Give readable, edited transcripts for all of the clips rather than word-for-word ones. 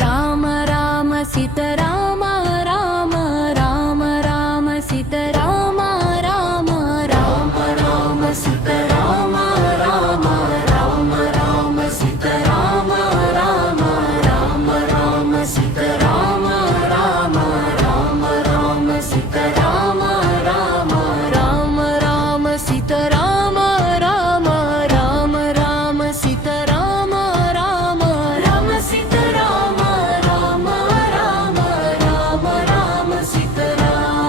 राम राम सीताराम राम राम राम सीताराम राम राम राम सीताराम राम राम राम सीताराम राम राम राम सीताराम राम राम राम सीताराम राम राम राम सीताराम राम राम राम सीताराम राम राम सीताराम राम राम राम राम सीताराम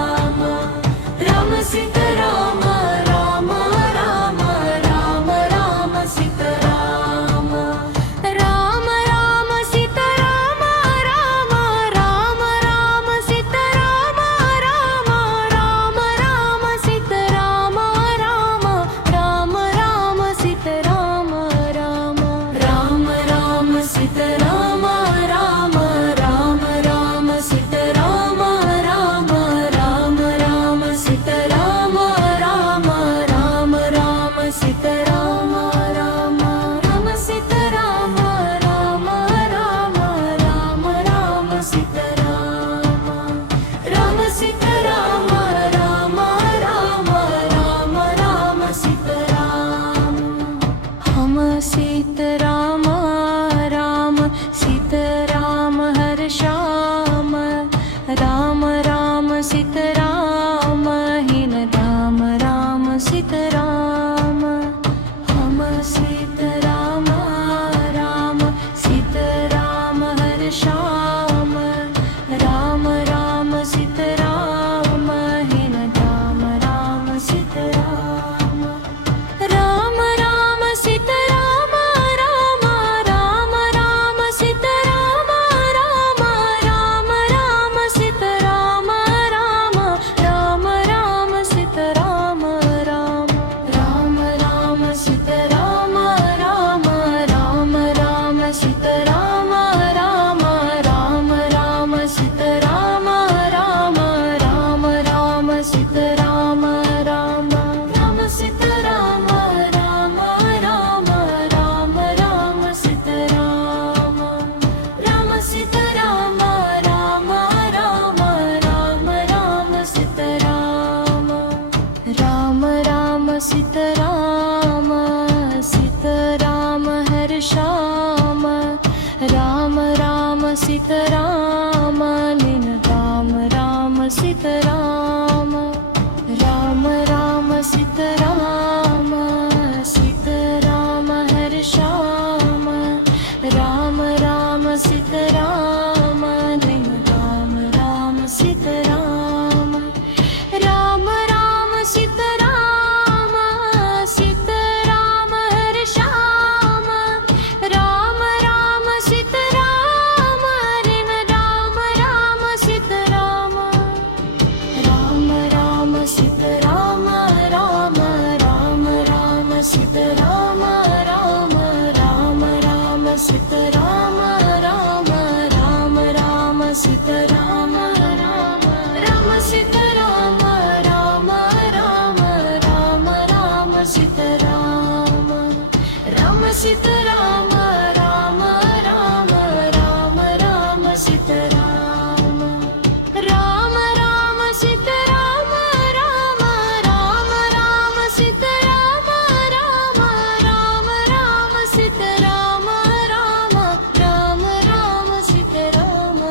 राम सीताराम राम राम राम राम सीताराम राम राम सीताराम राम राम राम सीताराम राम राम राम सीताराम राम राम राम सीताराम राम राम राम सीताराम राम राम राम सीताराम राम राम राम सीताराम राम राम राम सीताराम राम राम सीताराम राम राम राम राम सीताराम राम सीताराम राम राम राम राम सीताराम हम सीताराम राम सीताराम हर श्याम राम राम सीताराम हीन धाम राम सीताराम हम सीताराम राम सीताराम हर श्याम राम राम सीताराम हीन धाम राम सीताराम राम राम सीताराम राम राम राम सीताराम राम राम राम सीताराम राम राम राम सीताराम राम राम राम सीताराम राम राम राम सीताराम राम राम राम सीताराम राम राम राम सीताराम राम राम सीताराम राम राम राम राम सीताराम राम सीताराम राम राम राम राम सीताराम राम राम सीताराम सीताराम हर श्याम राम राम सीताराम लीन राम राम सीताराम राम राम सीताराम सीताराम हर श्याम राम राम सीताराम लीन राम राम सीताराम राम राम सीताराम सीताराम हर श्याम राम राम सीताराम लीन राम राम सीताराम राम राम सीताराम राम राम राम सीताराम राम राम राम सीताराम राम राम राम सीताराम राम राम सीताराम राम राम राम राम सीताराम राम सीताराम राम राम राम राम सीताराम राम राम सीताराम राम राम राम सीताराम राम राम राम सीताराम राम राम राम सीताराम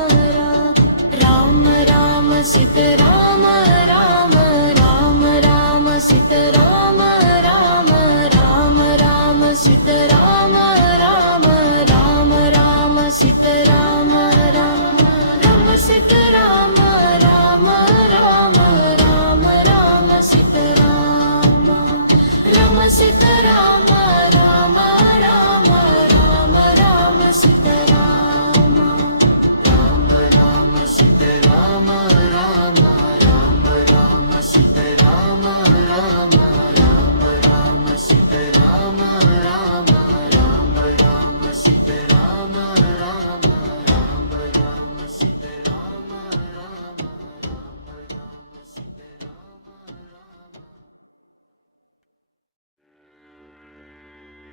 राम राम सीताराम राम राम राम सीताराम राम राम राम सीताराम राम राम राम सीताराम राम राम सीताराम राम राम राम राम सीताराम राम सीताराम राम राम राम राम सीताराम राम राम सीताराम राम राम राम सीताराम राम राम राम सीताराम राम राम राम सीताराम राम राम राम सीताराम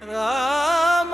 राम राम